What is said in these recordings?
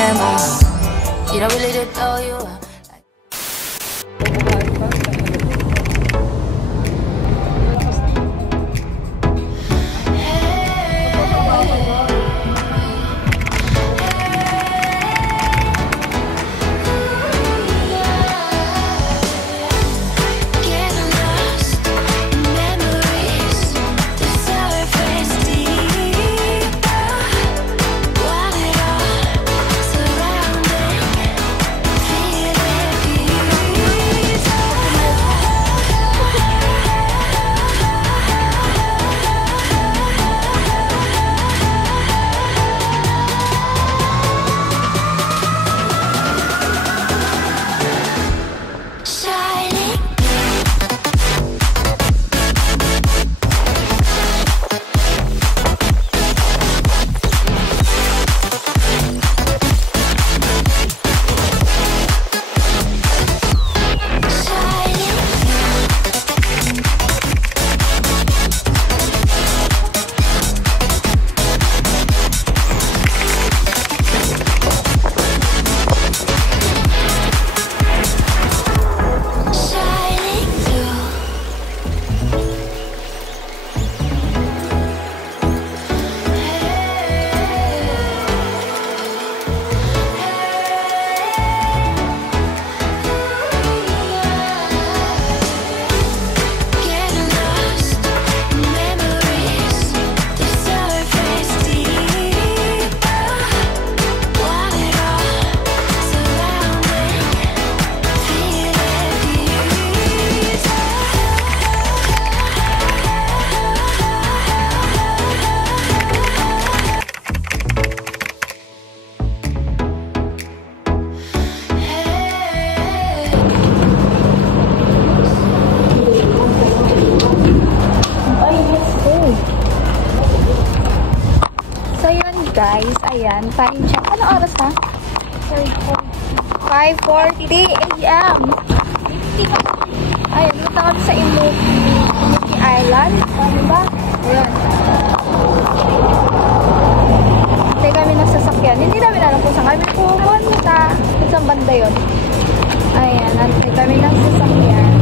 remember. You don't really did know you. Guys, ayan, time check. Ano oras na? 5:40 AM. Ayan, punta kami sa Imuki Island. Ano ba? Ayan. Hindi kami nasasakyan. Hindi namin alam kung saan kami pumunta. Saan banda yun? Ayan, hindi kami nasasakyan.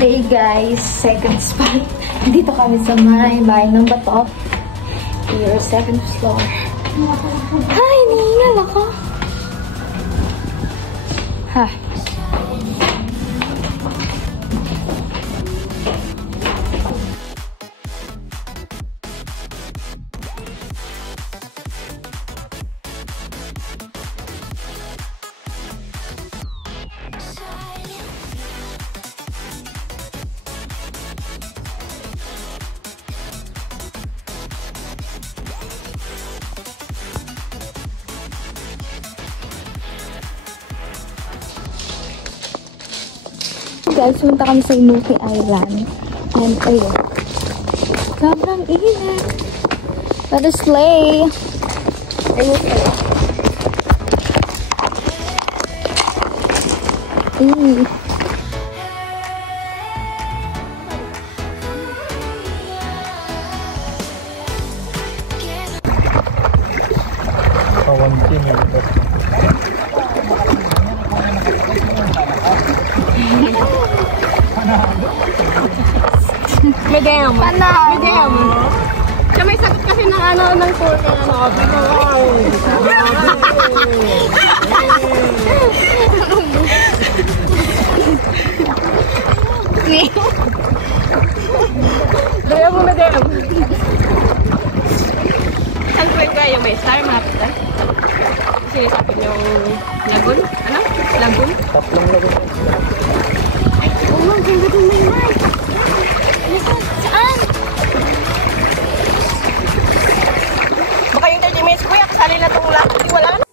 Today guys, second spot. Dito kami sa bahay ng bato. Here, second floor. Hi, ningal ako. Hi. guys, pumunta kami sa Inuki Island. And ayun. Sobrang init. Let us slay. Ayun. Medem. Panalo. Medem. Siya may sagot kasi ng ano, ng tour ng ano. Sabi ko, wow. Daya mo, Medem. Saan po yung kayo? May star map, eh? Sinisapin yung lagoon? Ano? Lagoon? Tatlong lagoon. Oh, ang ganda din may light. Saan? Baka yung 30 minutes, kuya, kasali na itong lahat. Hindi wala na.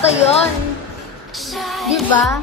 Ito yun. Diba?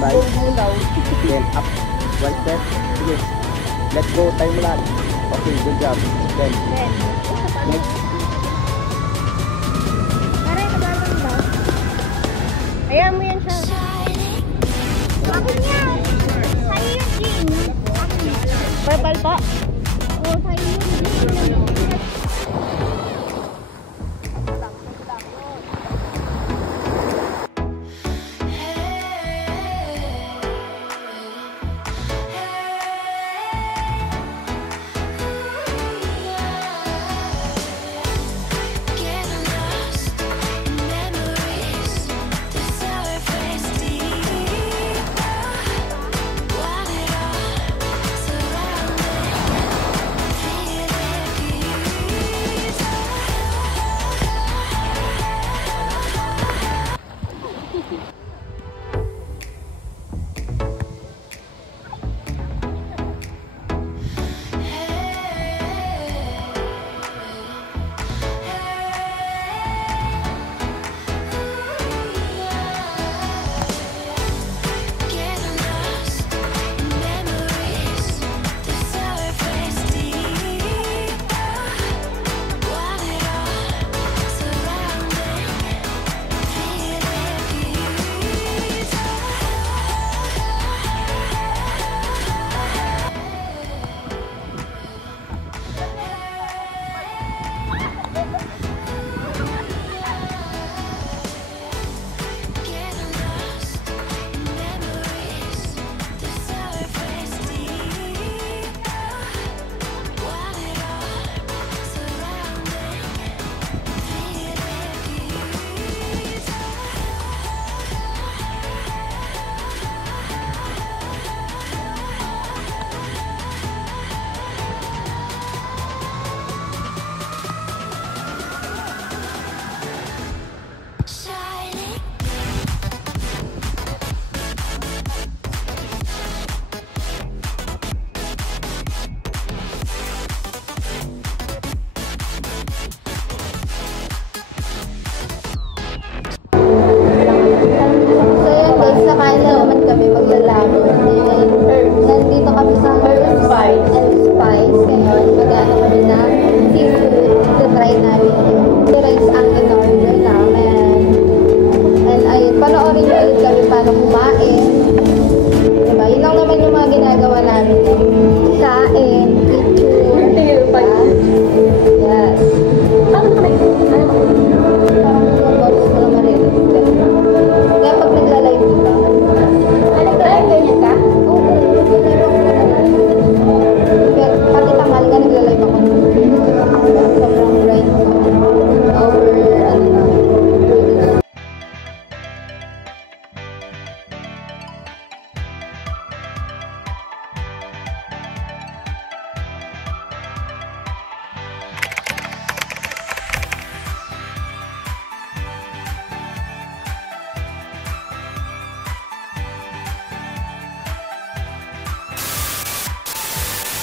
Right, then up, one step, sige, let's go, tayo mo lahat. Okay, good job, then, next. Ayan mo yan siya. Bakit niya? Sa'yo yun, Jean. Purple po. Oo, sa'yo yun.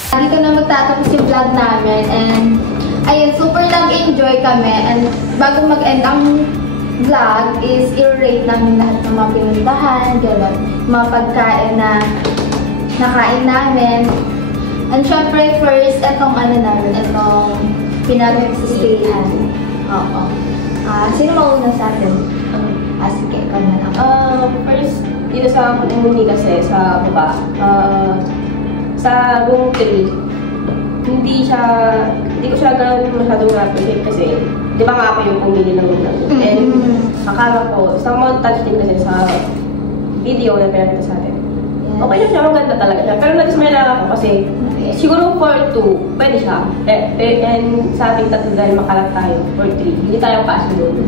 Dito na magtatapos yung vlog namin and ayun, super nag-enjoy kami and bago mag-end ang vlog is i-rate namin lahat ng mga pinuntahan, gano'n, mga pagkain na nakain namin. And syempre, first, itong namin, itong pinag-stayhan. Oo. Sino mauna sa atin? Sige, ikaw na lang. First, dito sa Muni kasi, sa baba, sa room 3, hindi ko siya gano'n masyadong appreciate kasi, di ba nga ako yung pumili ng room namin? And, akala ko, isang montage din kasi sa video na pinakita sa atin. Okay na siya, maganda talaga siya. Pero nag-smile lang ako kasi, siguro for 2, pwede siya. And sa ating tatlo dahil makalat tayo, for 3, hindi tayo kasi doon.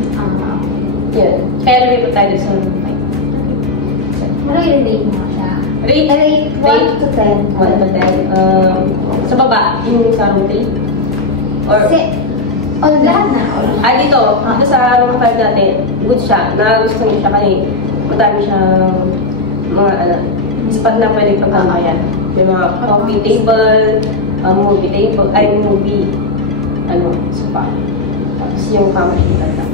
Yun. Kaya lumipot tayo sa room 5. Ano yung rate mo siya? Rate 1 to 10. 1 to 10. Sa baba, yung sa room 3. Or, lahat na. Dito sa room 5 natin, good siya. Nagustuhan siya kasi madami siyang mga spot na pwede pagkamayan. May mga coffee table, movie table, movie, spa. Tapos yung kama siya ganda.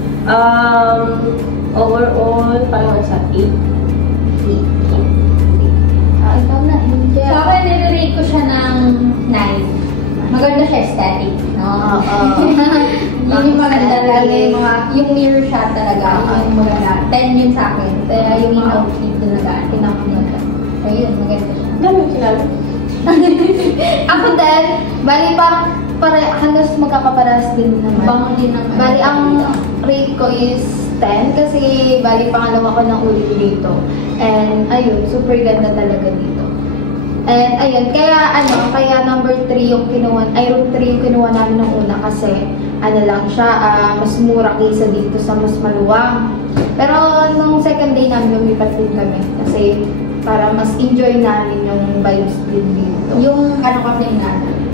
Overall, parang sa 8. Ikaw na. Sa akin, nire-rate ko siya ng 9. Maganda siya aesthetic, no? Yun yung maganda talaga, yung mirror shot talaga, yung maganda. 10 yun sa akin. Kaya yung mga outfit talaga, pinakamaganda. So yun, maganda siya. Dami yung sinabi. Ako din, bali parang halos magkakaparas din naman. Bangon din naman. Bali, ang rate ko is 10 kasi bali pangalawa ko ng ulit dito. And ayun, super ganda talaga dito. And ayun, kaya number 3 yung kinuha, room 3 yung kinuha namin ng una kasi lang siya, mas mura kaysa dito sa mas maluwang. Pero nung second day namin lumipat din kami kasi para mas enjoy namin yung vibes din dito. Yung kasi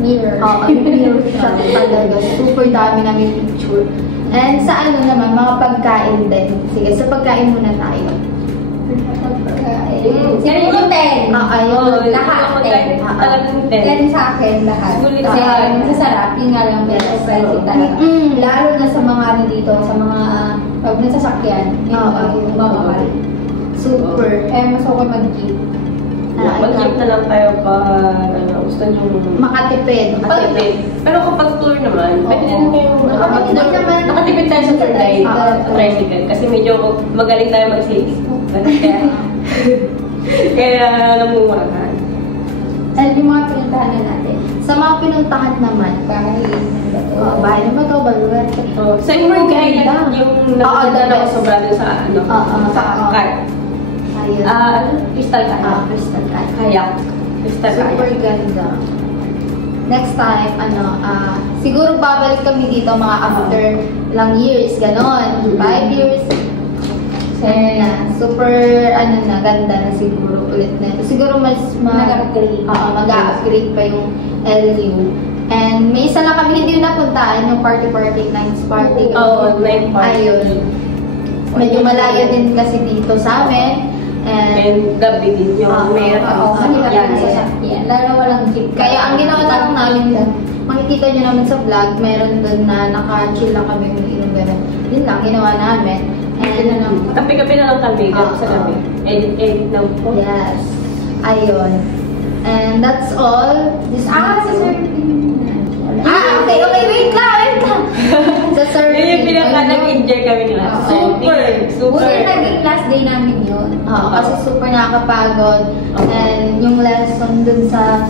mirror. Yung mirror shot talaga. Super dami namin picture. And sa naman, mga pagkain din. Sige, sa pagkain muna tayo. Siguro 10. Ayun. Lahat 10. Talagang 10 sa akin lahat. Kasi masasarap, yun nga lang din. Spicy talaga. Lalo na sa mga dito, sa mga pag nasasakyan, yung mamahal. Super. Mas okay mag-keep. Mag-keep na lang tayo pag gusto nyo Makatipid. Pero kapag tour naman, pwede din kayo nakatipid tayo sa tour guide, tricycle. Kasi medyo magaling tayo mag-save. Kaya namumurahan. And yung mga pinuntahan na natin. Sa mga pinuntahan naman, bahay na magawa. Sa tour guide, yung nakaganda na ako sobra sa sa cart. Ayun. Crystal kayak. Crystal kayak. Kayak. Crystal kayak. Super ganda. Next time, siguro babalik kami dito mga after lang years, ganon. 5 years. Super, ganda na siguro ulit na ito. Siguro mas mag-upgrade pa yung LU. And may isa lang kami hindi napuntaan, yung party, nights party. Night party. Ayun. Medyo malayo din kasi dito sa amin. And gabi din yung meron. Lalo walang jeep. Kaya ang ginawa lang namin, makikita nyo naman sa vlog, meron doon na naka-chill lang kami umiinom gano'n. Yun lang, ginawa namin. And Kape-kape na lang kami sa gabi. Edit na po. yes. Ayun. And that's all. Okay, wait lang. Sa surfing. Yung pinaka-nag-enjoy kami nila. Super. Buti naging last day namin yun. Kasi super nakakapagod. And yung lesson dun sa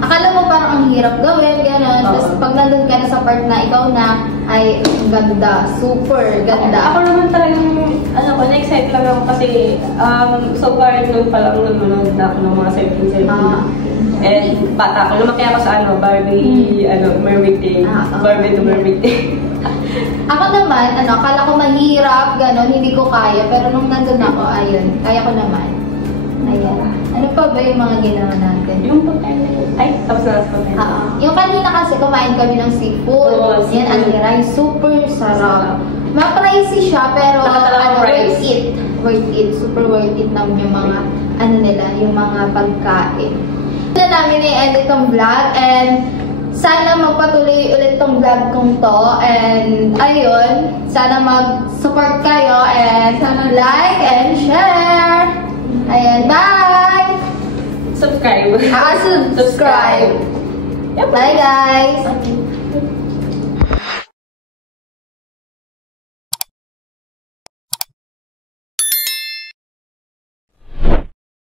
akala mo parang ang hirap gawin, gano'n. Tapos pag nandun ka na sa part na ikaw na, ay, ganda. Super ganda. Ako naman talagang, na-excite lang ako kasi, so far, nung palang nanonood na ako ng mga 17. And bata ako, lumaki ako sa Barbie, Mermaid Day. Barbie to Mermaid Day. Ako naman, akala ko mahirap, gano'n, hindi ko kaya. Pero nung nandun ako, ayun, kaya ko naman. Ayan. Ano pa ba yung mga ginawa natin? Yung pagkain na yun. Ay, tapos na sa pagkain. Yung kanina kasi kumain kami ng seafood. Yan, ang rice. Super sarap. Ma-pricey siya, pero worth it. Worth it. Super worth it naman yung mga, nila, yung mga pagkain. Na namin i-edit tong vlog and sana magpatuloy ulit tong vlog kong to and ayun, sana mag-support kayo and sana like and share. Ayan, bye! Subscribe. Subscribe. Yep. Bye guys! Okay.